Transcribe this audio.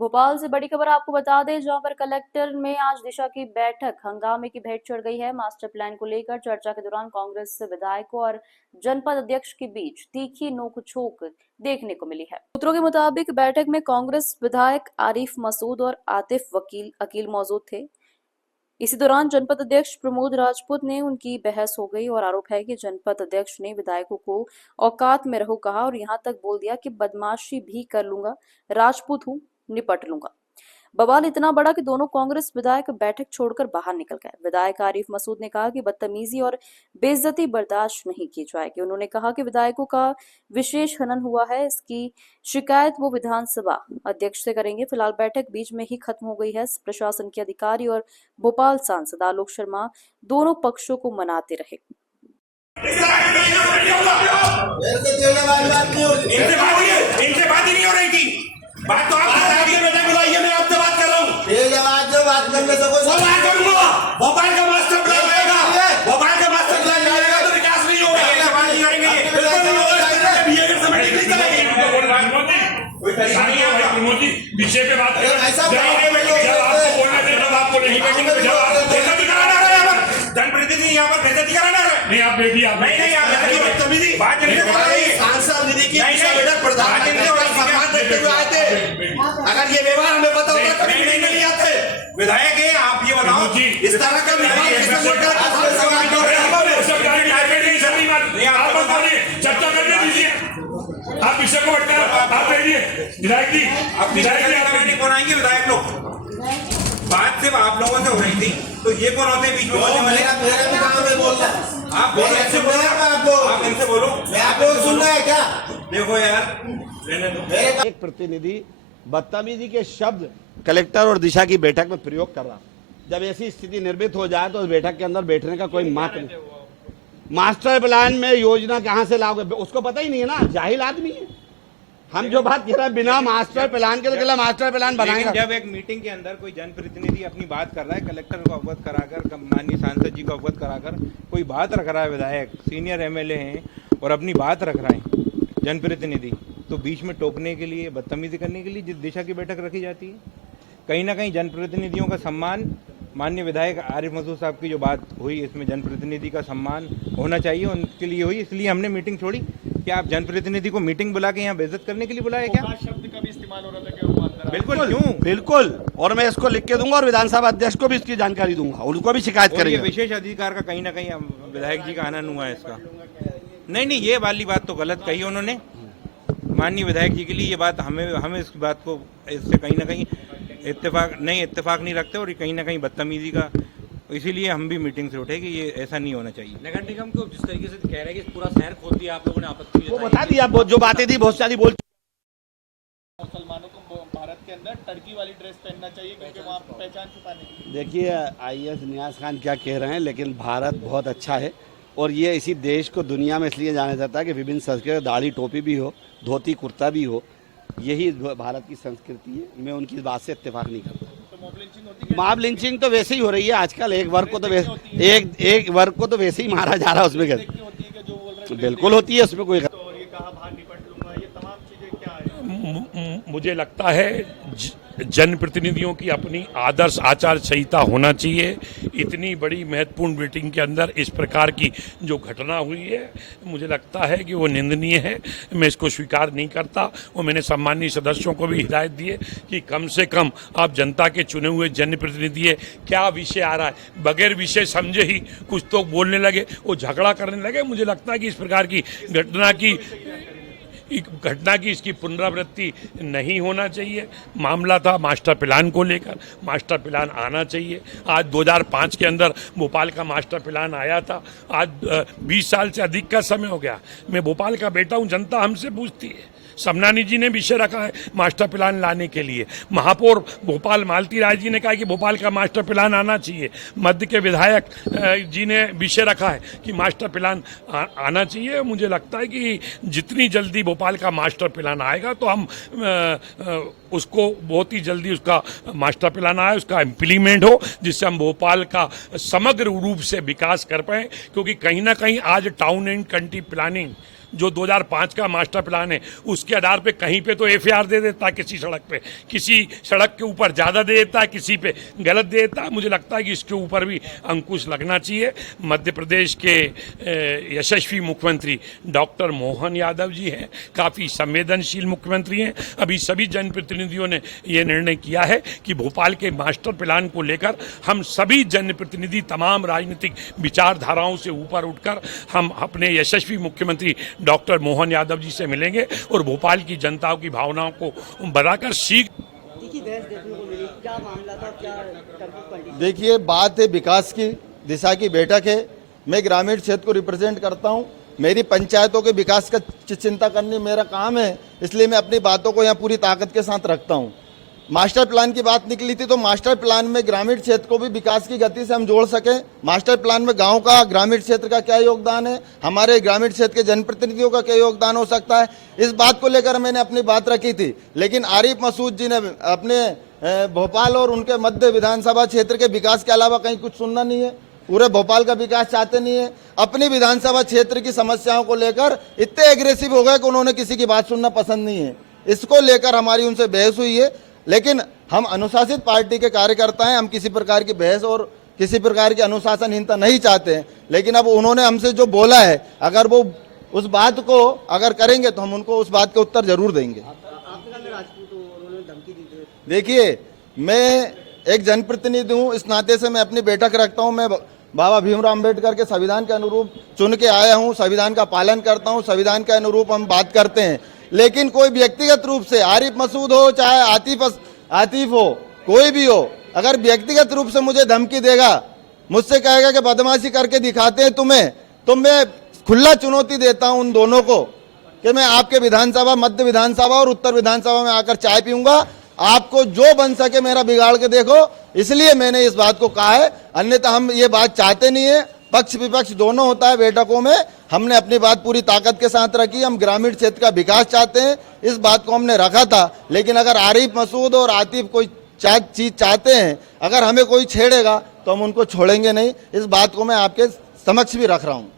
भोपाल से बड़ी खबर आपको बता दें, जहां पर कलेक्टर में आज दिशा की बैठक हंगामे की भेंट चढ़ गई है। मास्टर प्लान को लेकर चर्चा के दौरान कांग्रेस विधायकों और जनपद अध्यक्ष के बीच तीखी नोकझोंक देखने को मिली है। सूत्रों के मुताबिक बैठक में कांग्रेस विधायक आरिफ मसूद और आतिफ वकील अकील मौजूद थे। इसी दौरान जनपद अध्यक्ष प्रमोद राजपूत ने उनकी बहस हो गई और आरोप है कि जनपद अध्यक्ष ने विधायकों को औकात में रहो कहा और यहां तक बोल दिया कि बदमाशी भी कर लूंगा, राजपूत हूं, निपट लूंगा। बवाल इतना बड़ा कि दोनों कांग्रेस विधायक बैठक छोड़कर बाहर निकल गए। विधायक आरिफ मसूद ने कहा कि बदतमीजी और बेइज्जती बर्दाश्त नहीं की जाएगी। उन्होंने कहा कि विधायकों का विशेष हनन हुआ है, इसकी शिकायत वो विधानसभा अध्यक्ष से करेंगे। फिलहाल बैठक बीच में ही खत्म हो गई है। प्रशासन के अधिकारी और भोपाल सांसद आलोक शर्मा दोनों पक्षों को मनाते रहे। इनसे बात ही नहीं हो रही थी। बात तो आप बुलाइए, मैं आपसे बात कर रहा हूँ। बात करने से कोई बात करूंगा। भोपाल का मास्टर प्लान आएगा, भोपाल का मास्टर प्लान आएगा तो विकास नहीं होगा। मोदी विषय पे बात करें, आपको बोलना चाहिए, आपको नहीं जनप्रतिनिधि यहाँ पर बेइज्जती कराना है। नहीं आप बेटी आप नहीं बदतमीजी बात सांसद निधि की प्रधानमंत्री और सम्मान देते हुए आए थे। अगर ये व्यवहार हमें पता होता तो कभी नहीं आते। विधायक है, आप ये बताओ इस तरह का व्यवहार चर्चा करने दीजिए। आप विषय को हटाए, आप भेजिए विधायक जी, आप विधायक कौन आएंगे? विधायक लोग बात सिर्फ आप लोगों से हो रही थी, तो ये कौन होते बीच में? आप इनसे बोलो, आपको सुनना है क्या? देखो यार, एक प्रतिनिधि बदतमीजी के शब्द कलेक्टर और दिशा की बैठक में प्रयोग कर रहा। जब ऐसी स्थिति निर्मित हो जाए तो उस बैठक के अंदर बैठने का कोई मत नहीं। मास्टर प्लान में योजना कहां से लाओगे उसको पता ही नहीं है ना, जाहिल आदमी है। हम जो बात कर रहे हैं बिना मास्टर प्लान के, तो मास्टर प्लान बनाएंगे। जब एक मीटिंग के अंदर कोई जनप्रतिनिधि अपनी बात कर रहा है, कलेक्टर को अवगत कराकर, माननीय सांसद जी को अवगत कराकर कोई बात रख रहा है, विधायक सीनियर एमएलए हैं और अपनी बात रख रहे हैं जनप्रतिनिधि, तो बीच में टोकने के लिए, बदतमीजी करने के लिए जिस दिशा की बैठक रखी जाती है, कहीं ना कहीं जनप्रतिनिधियों का सम्मान, माननीय विधायक आरिफ मसूद साहब की जो बात हुई, इसमें जनप्रतिनिधि का सम्मान होना चाहिए, उनके लिए हुई, इसलिए हमने मीटिंग छोड़ी। क्या आप जनप्रतिनिधि को मीटिंग बुला के यहाँ बेइज्जत करने के लिए बुलाया क्या? शब्द का भी इस्तेमाल हो रहा था क्या? बिल्कुल, क्यों? बिल्कुल, और मैं इसको लिख के दूंगा और विधानसभा अध्यक्ष को भी इसकी जानकारी दूंगा, उनको भी शिकायत करेंगे। ये विशेष अधिकार का कहीं ना कहीं विधायक जी का आनंद हुआ है इसका। नहीं, ये वाली बात तो गलत कही उन्होंने। माननीय विधायक जी के लिए ये बात हमें इस बात को इससे कहीं ना कहीं इत्तेफाक नहीं रखते और कहीं ना कहीं बदतमीजी का, इसीलिए हम भी मीटिंग से उठे कि ये ऐसा नहीं होना चाहिए। नगर निगम को जिस तरीके से कह रहे हैं कि पूरा शहर खोल दिया आप लोगों ने, आपत्ति वो बता दिया, जो बातें थी बहुत सारी बोल। मुसलमानों को भारत के अंदर टर्की वाली ड्रेस पहनना चाहिए क्योंकि वहाँ पहचान छुपाने की। देखिए आईएएस नियाज खान क्या कह रहे हैं, लेकिन भारत बहुत अच्छा है और ये इसी देश को दुनिया में इसलिए जाना जाता है कि विभिन्न संस्कृति, दाढ़ी टोपी भी हो, धोती कुर्ता भी हो, यही भारत की संस्कृति है। मैं उनकी बात से इत्तेफाक नहीं करता। मॉब लिंचिंग तो वैसे ही हो रही है आजकल। एक वर्ग को तो वैसे ही मारा जा रहा है, उसमें बिल्कुल होती है, उसमें कोई। मुझे लगता है जनप्रतिनिधियों की अपनी आदर्श आचार संहिता होना चाहिए। इतनी बड़ी महत्वपूर्ण मीटिंग के अंदर इस प्रकार की जो घटना हुई है, मुझे लगता है कि वो निंदनीय है। मैं इसको स्वीकार नहीं करता और मैंने सम्मानीय सदस्यों को भी हिदायत दी है कि कम से कम आप जनता के चुने हुए जनप्रतिनिधि है, क्या विषय आ रहा है, बगैर विषय समझे ही कुछ तो बोलने लगे, वो झगड़ा करने लगे। मुझे लगता है कि इस प्रकार की घटना की इसकी पुनरावृत्ति नहीं होना चाहिए। मामला था मास्टर प्लान को लेकर, मास्टर प्लान आना चाहिए। आज 2005 के अंदर भोपाल का मास्टर प्लान आया था, आज 20 साल से अधिक का समय हो गया। मैं भोपाल का बेटा हूँ, जनता हमसे पूछती है। समनानी जी ने विषय रखा है मास्टर प्लान लाने के लिए, महापौर भोपाल मालती राय जी ने कहा कि भोपाल का मास्टर प्लान आना चाहिए, मध्य के विधायक जी ने विषय रखा है कि मास्टर प्लान आना चाहिए। मुझे लगता है कि जितनी जल्दी भोपाल का मास्टर प्लान आएगा तो हम उसको बहुत ही जल्दी उसका मास्टर प्लान आए, उसका इम्प्लीमेंट हो, जिससे हम भोपाल का समग्र रूप से विकास कर पाएँ। क्योंकि कहीं ना कहीं आज टाउन एंड कंट्री प्लानिंग जो 2005 का मास्टर प्लान है उसके आधार पे कहीं पे तो एफआईआर दे देता है किसी सड़क पे, किसी सड़क के ऊपर ज़्यादा दे देता है, किसी पे गलत दे देता है। मुझे लगता है कि इसके ऊपर भी अंकुश लगना चाहिए। मध्य प्रदेश के यशस्वी मुख्यमंत्री डॉक्टर मोहन यादव जी हैं, काफ़ी संवेदनशील मुख्यमंत्री हैं। अभी सभी जनप्रतिनिधियों ने ये निर्णय किया है कि भोपाल के मास्टर प्लान को लेकर हम सभी जनप्रतिनिधि तमाम राजनीतिक विचारधाराओं से ऊपर उठकर हम अपने यशस्वी मुख्यमंत्री डॉक्टर मोहन यादव जी से मिलेंगे और भोपाल की जनता की भावनाओं को बढ़ाकर देखिए, बात है विकास की दिशा की बैठक है। मैं ग्रामीण क्षेत्र को रिप्रेजेंट करता हूं। मेरी पंचायतों के विकास का चिंता करनी मेरा काम है, इसलिए मैं अपनी बातों को यहाँ पूरी ताकत के साथ रखता हूं। मास्टर प्लान की बात निकली थी, तो मास्टर प्लान में ग्रामीण क्षेत्र को भी विकास की गति से हम जोड़ सकें। मास्टर प्लान में गांव का, ग्रामीण क्षेत्र का क्या योगदान है, हमारे ग्रामीण क्षेत्र के जनप्रतिनिधियों का क्या योगदान हो सकता है, इस बात को लेकर मैंने अपनी बात रखी थी। लेकिन आरिफ मसूद जी ने अपने भोपाल और उनके मध्य विधानसभा क्षेत्र के विकास के अलावा कहीं कुछ सुनना नहीं है। पूरे भोपाल का विकास चाहते नहीं है। अपनी विधानसभा क्षेत्र की समस्याओं को लेकर इतने एग्रेसिव हो गए कि उन्होंने किसी की बात सुनना पसंद नहीं है। इसको लेकर हमारी उनसे बहस हुई है, लेकिन हम अनुशासित पार्टी के कार्यकर्ता हैं। हम किसी प्रकार की बहस और किसी प्रकार की अनुशासनहीनता नहीं चाहते हैं। लेकिन अब उन्होंने हमसे जो बोला है, अगर वो उस बात को अगर करेंगे तो हम उनको उस बात के उत्तर जरूर देंगे। देखिए, मैं एक जनप्रतिनिधि हूँ, इस नाते से मैं अपनी बैठक रखता हूँ। मैं बाबा भीमराव अम्बेडकर के संविधान के अनुरूप चुन के आया हूँ, संविधान का पालन करता हूँ, संविधान के अनुरूप हम बात करते हैं। लेकिन कोई व्यक्तिगत रूप से आरिफ मसूद हो चाहे आतिफ हो, कोई भी हो, अगर व्यक्तिगत रूप से मुझे धमकी देगा, मुझसे कहेगा कि बदमाशी करके दिखाते हैं तुम्हें, तो मैं खुला चुनौती देता हूं उन दोनों को कि मैं आपके विधानसभा, मध्य विधानसभा और उत्तर विधानसभा में आकर चाय पीऊंगा। आपको जो बन सके मेरा बिगाड़ के देखो, इसलिए मैंने इस बात को कहा है। अन्यथा हम ये बात चाहते नहीं है। पक्ष विपक्ष दोनों होता है बैठकों में। हमने अपनी बात पूरी ताकत के साथ रखी। हम ग्रामीण क्षेत्र का विकास चाहते हैं, इस बात को हमने रखा था। लेकिन अगर आरिफ मसूद और आतिफ कोई चीज चाहते हैं, अगर हमें कोई छेड़ेगा तो हम उनको छोड़ेंगे नहीं। इस बात को मैं आपके समक्ष भी रख रहा हूं।